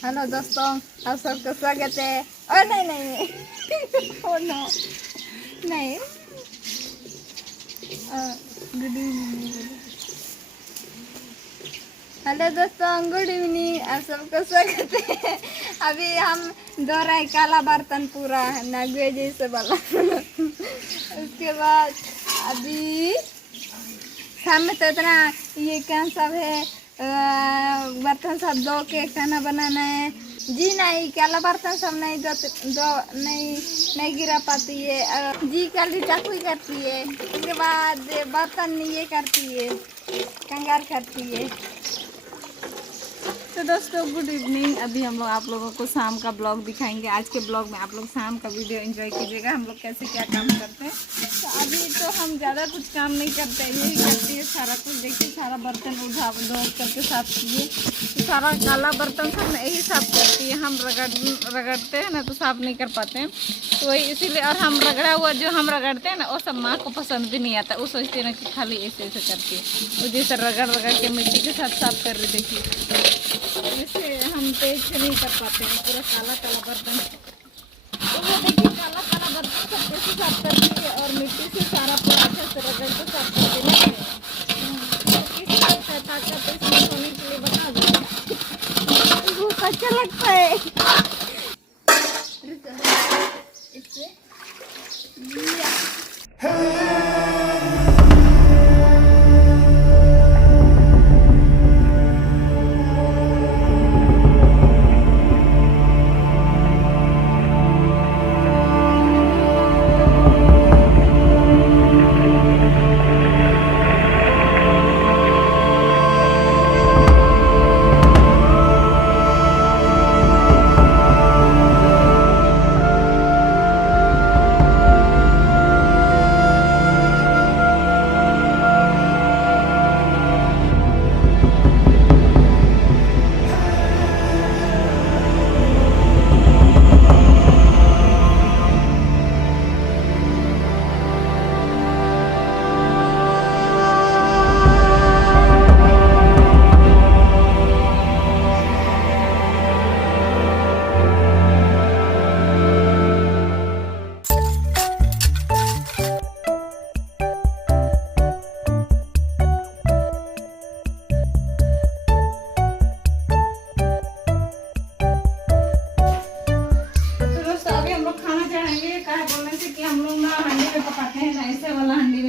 Hello दोस्तों, आप सबका स्वागत है। और नहीं नहीं ओ नो नहीं, गुड इवनिंग। हेलो दोस्तों, गुड इवनिंग, आप सबका स्वागत है। अभी हम धो रहे काला बर्तन पूरा नगवे जैसे वाला। उसके बाद अभी शाम में तो इतना ये क्या सब है, बर्तन सब धो के खाना बनाना है। जी नहीं, काला बर्तन सब नहीं दो नहीं गिरा पाती है। जी कल चाकू करती है, उसके बाद बर्तन ये करती है, कंगार करती है। तो दोस्तों गुड इवनिंग। अभी हम लोग आप लोगों को शाम का ब्लॉग दिखाएंगे। आज के ब्लॉग में आप लोग शाम का वीडियो एंजॉय कीजिएगा, हम लोग कैसे क्या काम करते हैं। तो अभी तो हम ज़्यादा कुछ काम नहीं करते, यही करती है सारा कुछ। देखिए सारा बर्तन उठा धो करके साफ किए, तो सारा काला बर्तन सब ना यही साफ करती है। हम रगड़ते हैं ना तो साफ नहीं कर पाते हैं, तो वही इसीलिए। और हम रगड़ा हुआ जो हम रगड़ते हैं ना वो सब माँ को पसंद भी नहीं आता। वो सोचते हैं ना कि खाली ऐसे ऐसे करती है, वो जैसे रगड़ के मिट्टी के साथ साफ कर रही। देखिए ऐसे हम तेज से नहीं कर पाते हैं, पूरा काला काला बर्तन। तो वो देखिए काला काला बर्तन सब कैसे साफ करती है, और मिट्टी से सारा पूरा अच्छे से रगड़ के साफ करके नहीं है। किसी को ताकत इसमें सोने के लिए बता दो, बहुत अच्छा लगता है इससे।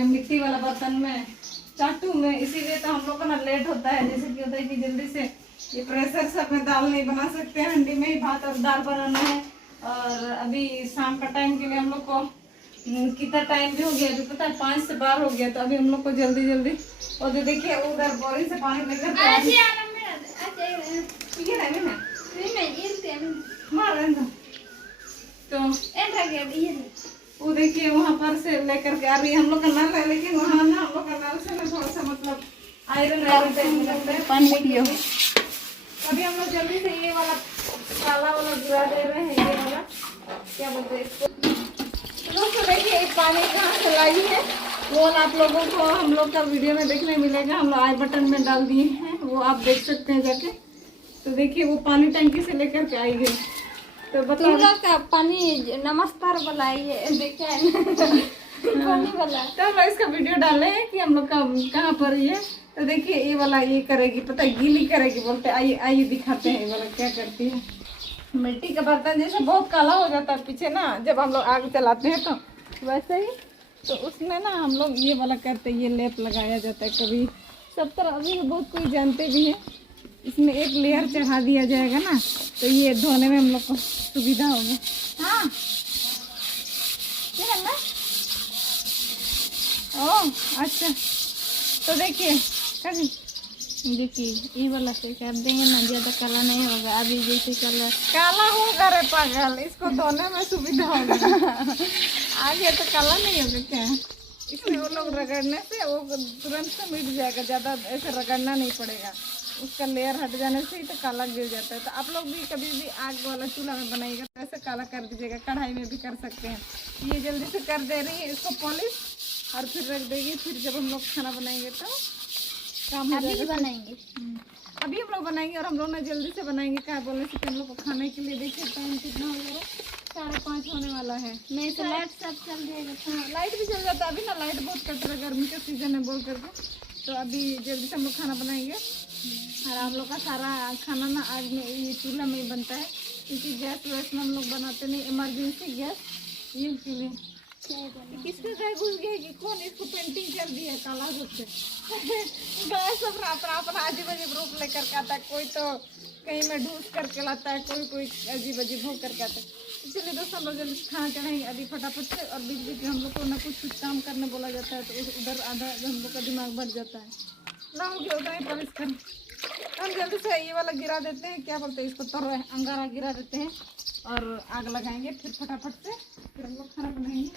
मिट्टी वाला बर्तन में, चाटू में, इसीलिए तो हम लोग को ना लेट होता है। जैसे कि होता है कि जल्दी से ये प्रेशर सब में दाल नहीं बना सकते, हंडी में ही भात और दाल बनाना है। और अभी शाम का टाइम के लिए हम लोग को कितना टाइम भी हो गया, अभी पता है 5 से 12 हो गया। तो अभी हम लोग को जल्दी जल्दी, और जो देखिए उधर बोरी से पानी लेकर तो वो देखिए वहाँ पर से लेकर के अभी हम लोग का नल है, लेकिन वहाँ ना हम लोग का नल से ना थोड़ा सा मतलब आयरन पानी पियो। अभी हम लोग जल्दी से ये वाला काला वाला गिरा दे रहे हैं, ये वाला क्या बोलते हैं इसको। तो दोस्तों देखिए एक पानी कहाँ से लाई है, वो आप लोगों को हम लोग का वीडियो में देखने मिलेगा। हम लोग आई बटन में डाल दिए हैं, वो आप देख सकते हैं जाके। तो देखिए वो पानी टंकी से लेकर के आई गई। तो तुम लोग का पानी नमस्कार वाला ये देखा है पानी वाला। तो हम लोग इसका वीडियो डाले हैं कि हम लोग का कहाँ पर ये। तो देखिए ये वाला ये करेगी, पता है गीली करेगी बोलते। आइए आइए दिखाते हैं ये वाला क्या करती है। मिट्टी का बर्तन जैसे बहुत काला हो जाता है पीछे ना, जब हम लोग आग चलाते हैं तो वैसे ही। तो उसमें ना हम लोग ये वाला करते हैं, ये लेप लगाया जाता है कभी सब तरह। अभी बहुत कोई जानते भी हैं, इसमें एक लेयर चढ़ा दिया जाएगा ना, तो ये धोने में हम लोग को सुविधा होगी। हाँ क्या करना? ओह अच्छा। तो देखिए ये वाला से कर देंगे ना, ज़्यादा काला नहीं होगा। अभी जैसे कलर काला होगा रे पागल, इसको धोने में सुविधा होगा। आगे तो काला नहीं होगा क्या? इसमें वो लोग रगड़ने से वो तुरंत से मिट जाएगा, ज़्यादा ऐसे रगड़ना नहीं पड़ेगा। उसका लेयर हट जाने से ही तो काला गिर जाता है। तो आप लोग भी कभी भी आग वाला चूल्हा में बनाइएगा तो ऐसे काला कर दीजिएगा। कढ़ाई में भी कर सकते हैं। ये जल्दी से कर दे रही है इसको पॉलिश, और फिर रख देगी। फिर जब हम लोग खाना बनाएंगे तो काम हो अभी जाएगा। बनाएंगे। अभी हम लोग बनाएंगे और हम लोग ना जल्दी से बनाएंगे, क्या बोलने से कि हम लोग को खाने के लिए देखिए टाइम कितना हो गया, 5:30 होने वाला है। नहीं तो लाइट सब चल जाएगा। हाँ लाइट भी चल जाता है, अभी ना लाइट बहुत कट रहा है, गर्मी का सीजन है बोल करके, तो अभी जल्दी से हम लोग खाना बनाएंगे। और आप लोग का सारा खाना ना आज में ये चूल्हा में ही बनता है, क्योंकि गैस वैस में हम लोग बनाते नहीं, इमरजेंसी गैस ये के लिए। किसका गाय घुस गया है कि कौन इसको पेंटिंग कर दिया है काला से गाय सब अपना अजीब अजीब रूप लेकर के आता है, कोई तो कहीं में ढूंस करके लाता है, कोई अजीब अजीब हो करके आता है। इसलिए दोस्तों हम लोग जल्दी खाना चढ़ाएंगे अभी फटाफट से। और बीच बीच में हम लोग को ना कुछ काम करने बोला जाता है, तो उधर आधा हम लोग का दिमाग बढ़ जाता है, ना हो गया उधर ही पॉलिश कर। हम जल्दी से ये वाला गिरा देते हैं, क्या बोलते हैं इसको, तर अंगारा गिरा देते हैं और आग लगाएंगे, फिर फटाफट से फिर हम लोग खाना बनाएंगे।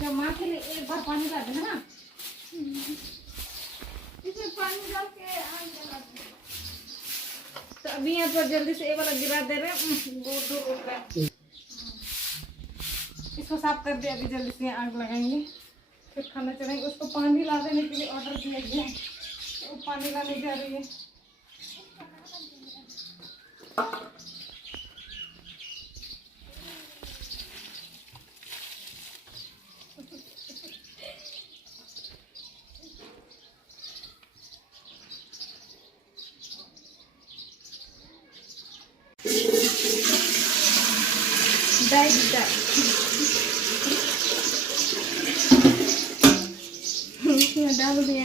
जब माँ के लिए एक बार पानी डाल देना ना, इसमें पानी डाल के आग जलाते हैं। तो अभी यहाँ पर जल्दी से ये वाला गिरा दे रहे हैं, दूर इसको साफ कर दिया, अभी जल्दी से आग लगाएंगे फिर खाना चढ़ाएंगे। उसको पानी ला देने के लिए ऑर्डर किया गया है, वो पानी लाने जा रही है। इसमें डाल दिया,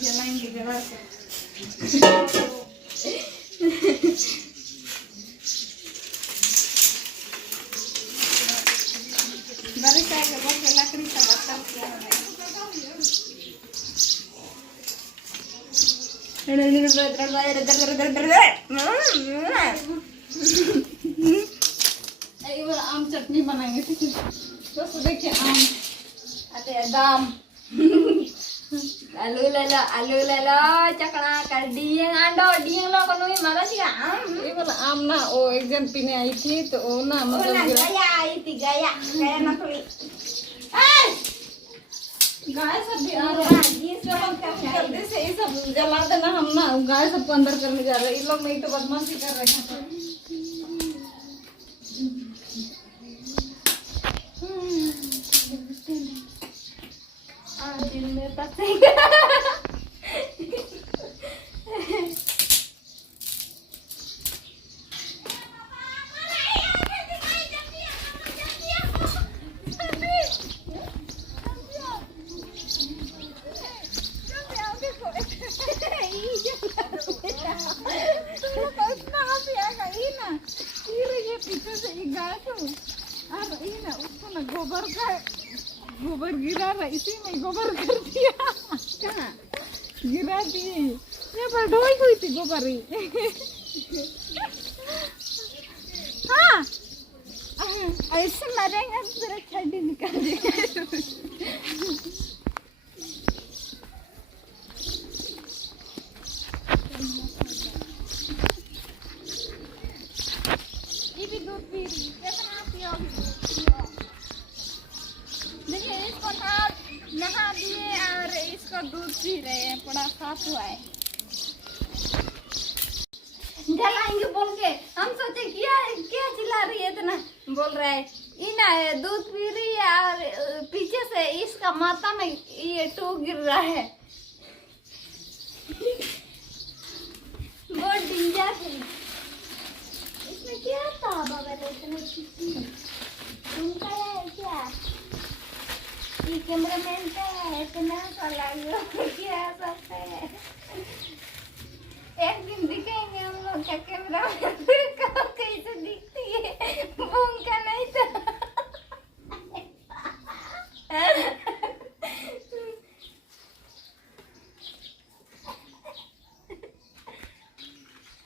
जलाएंगे जला के। बारिश आएगा, बस लकड़ी का बर्तन किया है। ये वाला आम चटनी बनाएंगे, ठीक है दोस्तों। देखिए आम अरे दाम आलू ले लो चकना कर दिए आंडो दिए लो को नहीं मारा थी आम। ये वाला आम ना वो एक जन पीने आई थी, तो वो ना मतलब गया आई थी, गया ना थोड़ी गाय सब भी आ रहा है, जल्दी से ये सब जला देना। हम ना गाय सबको अंदर करने जा रहे हैं, ये लोग नहीं तो बदमाशी कर रहे हैं। दिन में पता पीछे से ये गाय को और ये ना उसको ना गोबर गिरा रहा, इसी में गोबर कर दिया। कहाँ गिरा दिए, ये पर ढोई हुई थी गोबर ही। हाँ ऐसे मरेंगे तो तेरा छड्डी निकाल देंगे। ये भी दूध पी रही है, कितना पियोगी दूध? देखिए इसको नहा दिए और इसको दूध पी रहे हैं, बड़ा साफ हुआ है। जलाएंगे बोल के हम सोचे क्या क्या चिल्ला रही है इतना, बोल रहा है इना दूध पी रही है और पीछे से इसका माथा में ये टू गिर रहा है। बहुत डेंजर है। इसमें क्या था बाबा ने इतना खुशी उनका है क्या? ये कैमरामैन का है, इतना सा लगा क्या सकता है। एक दिन दिखेंगे हम लोग का कैमरामैन कैसे दिखती है, उनका नहीं था।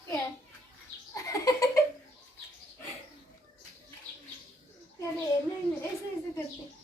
क्या अरे नहीं ऐसे ऐसे करते थे।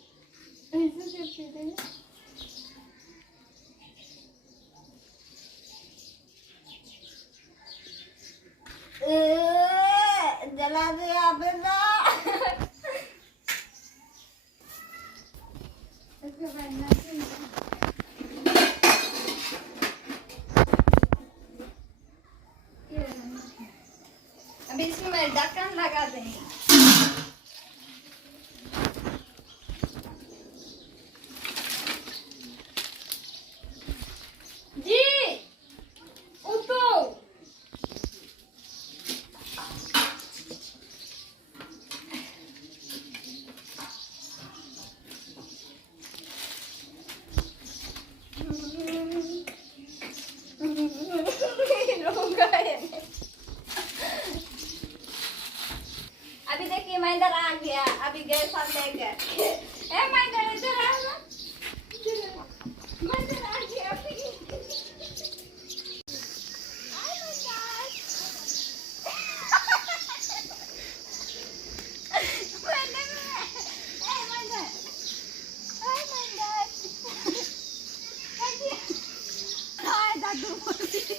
लड्डू बोल रही है।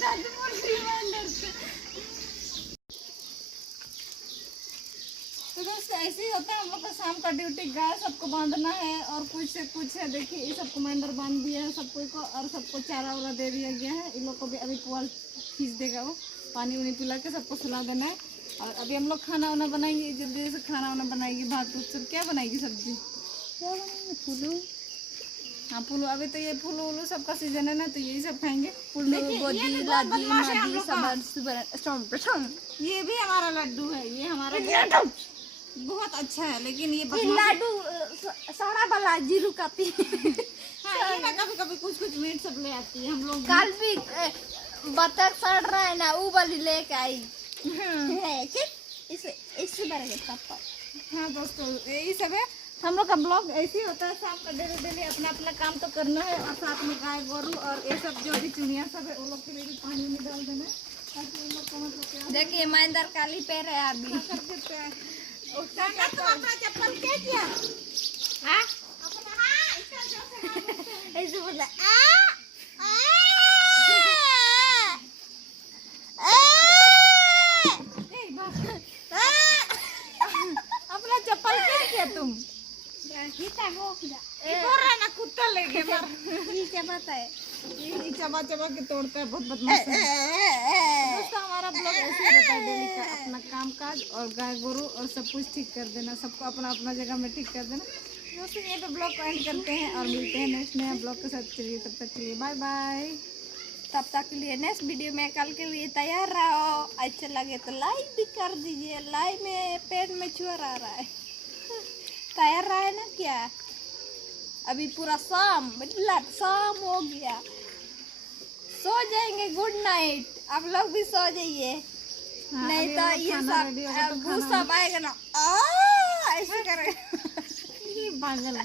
दादू बोल रही है अंदर से। तो दोस्तों ऐसे ही होता है हम लोग का शाम का ड्यूटी। गाय सबको बांधना है और कुछ से कुछ है। देखिए ये सबको मैंडर बांध दिया है सबको को, और सबको चारा वारा दे दिया गया है। इन लोग को भी अभी पुआल खींच देगा, वो पानी उनी पिला के सबको सुला देना है। और अभी हम लोग खाना वाना बनाएंगे, जल्दी से खाना वाना बनाएगी। भात उत सब क्या बनाएगी सब्जी? क्या बनाएंगे? फूलू। हाँ फूलू, अभी तो ये फूलू उलू सबका सीजन है ना, तो यही सब खाएंगे। फूलू देखिए, गोदी ये भी बहुत लादी बदमाश है हम मादी लोग का। ये भी हमारा लड्डू है, ये हमारा बहुत अच्छा है, लेकिन ये बदमाश है। लाडू सड़ा वाला जीरू का पी। हाँ, ये ना कभी कभी कुछ कुछ मीट सब ले आती है हम लोग। कल भी बतख सड़ रहा है ना, वो वाली लेके आई। इसे बड़े पापा। हाँ दोस्तों यही सब है हम लोग का ब्लॉग। ऐसे ही होता है शाम का डेली डेली अपना अपना काम तो करना है, और साथ में गाय गोरू और ये सब जो भी चिड़िया सब है उन लोग के लिए भी पानी में डाल देना है, ताकि उन लोग को मतलब क्या देखिए महेंद्र काली पे रहे अभी। करके अपना चप्पल क्या किया? हाँ? अपना हाँ, ऐसे बोला अपना चप्पल क्या किया तुम? ना कुत्ता ले गया क्या पता है? ये चबा चबा के तोड़ता है, बहुत बदमाश है। दोस्तों हमारा ब्लॉग ऐसे ही रहता है डेली का, अपना काम काज और गाय गोरू और सब कुछ ठीक कर देना, सबको अपना अपना जगह में ठीक कर देना। दोस्तों ये पे ब्लॉग को एंड करते हैं और मिलते हैं नेक्स्ट नया ब्लॉग के साथ। चलिए तब तक के लिए बाय बाय। तब तक के लिए नेक्स्ट वीडियो में कल के लिए तैयार रहो। अच्छा लगे तो लाइक भी कर दीजिए। लाइक में पेट में चुहर आ रहा है। तैयार रहा है ना क्या? अभी पूरा शाम शाम हो गया, सो जाएंगे। Good night. आप लोग भी सो जाइए। हाँ, नहीं अभी तो हम लोग ये खाना सब ready होगा तो भूत खाना सब आएगा ना, ऐसे करेगा। ये पागल है।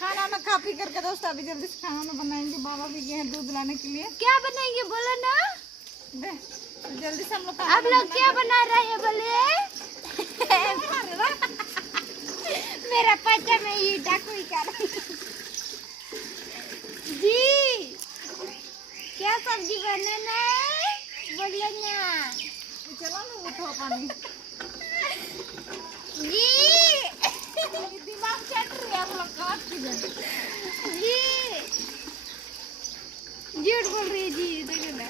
खाना ना खा पी करके दोस्तों अभी जल्दी से खाना ना बनाएंगे। बाबा भी गए हैं दूध लाने के लिए। क्या बनाएंगे बोलो ना? दे, जल्दी से हम लोग आप लोग क्या बना रहे हैं बोले? मेरा बच्चा में ये डाकू कर जी। क्या सब्जी बनाना है बोलो ना चलो ना उठो पानी। जी। दिमाग चट रही है हम लोग का किधर? जी झूठ बोल रही है जी, देखो ना।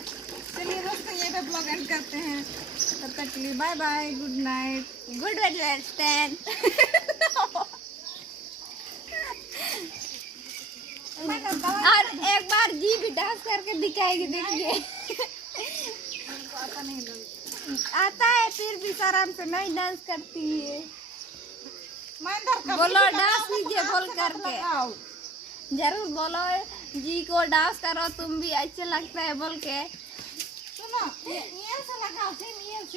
चलिए दोस्तों ये पे ब्लॉग एंड करते हैं। तब तक के लिए bye bye, good night, good understand. और एक बार जी भी डांस करके दिखाएगी, देखिए। आता नहीं लोग। आता है फिर भी आराम से नहीं डांस करती है। बोलो बोलो डांस कीजिए बोल करके। जरूर बोलो जी को डांस करो तुम भी, अच्छे लगता है बोल के। सुनो ये से लगाओ, फिर ये से